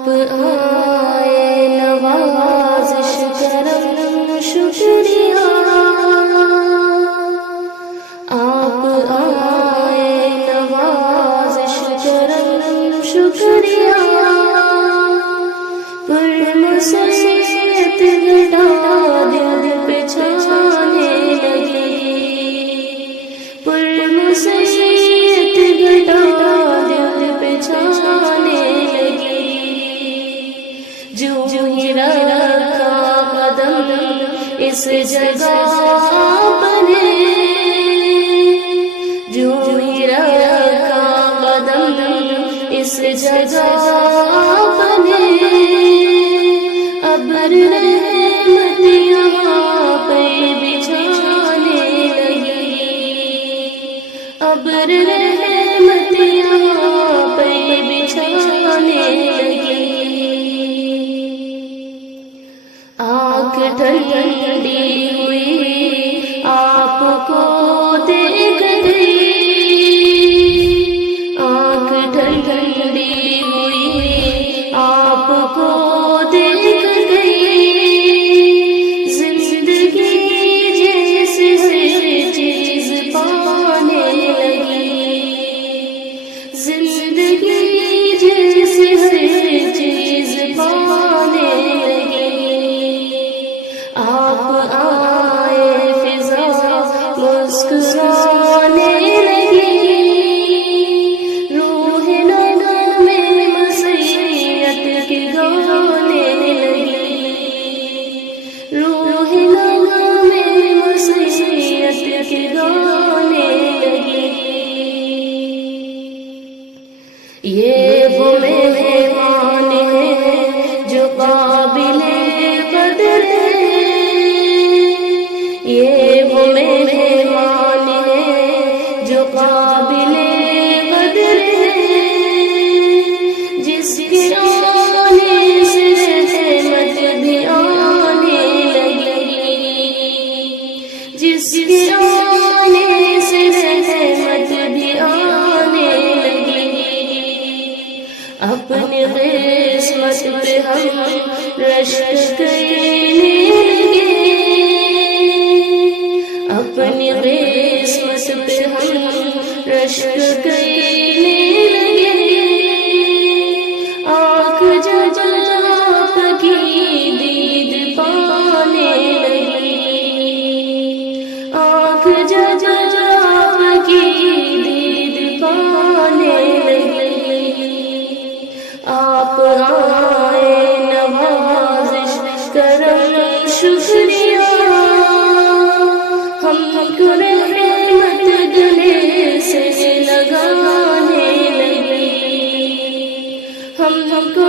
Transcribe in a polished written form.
آپ آئے نوازش کرم شکریہ، آپ آئے نوازش کرم شکریہ، پر مسیت گھٹا دل پہ چھانے لگی، پر مسیت گھٹا دل پہ چھانے لگی، جو ہی رکھا قدم اس جگہ پر، جو ہی رکھا قدم اس جگہ پر، ابر رحمت یہاں پہ بچھانے لگی، ابر رحمت یہاں پہ بچھانے لگی، آنکھ ٹھنڈی ہوئی آپ کو دیکھ گئی، آنکھ ٹھنڈی ہوئی آپ کو دیکھ گئی، زندگی جیسے ہر چیز پانے لگی، زندگی جیسے ہر چیز پانے لگی، آپ آئے فضا مسکرانے لگی، روح نغم میں مسیت کے گانے لگی، روح نغم میں مسیت کے گانے لگی، یہ وہ مہمان ہے جو قابل قدر ہے، یہ وہ مہمان ہے جو قابل قدر ہے، جس کے آنے سے رحمت بھی آنے لگی، جس کے آنے سے رحمت بھی آنے لگی، اپنی قسمت پہ ہم رشک کرنے لگے، اپنی قسمت پہ ہم رشک کرنے لگے، آنکھ جب آپ کی دید پانے لگی، آنکھ جب آپ کی دید پانے لگی، آپ آئے نوازش کرم شکریہ، ہم کو رحمت گلے سے لگانے لگی، ہم کو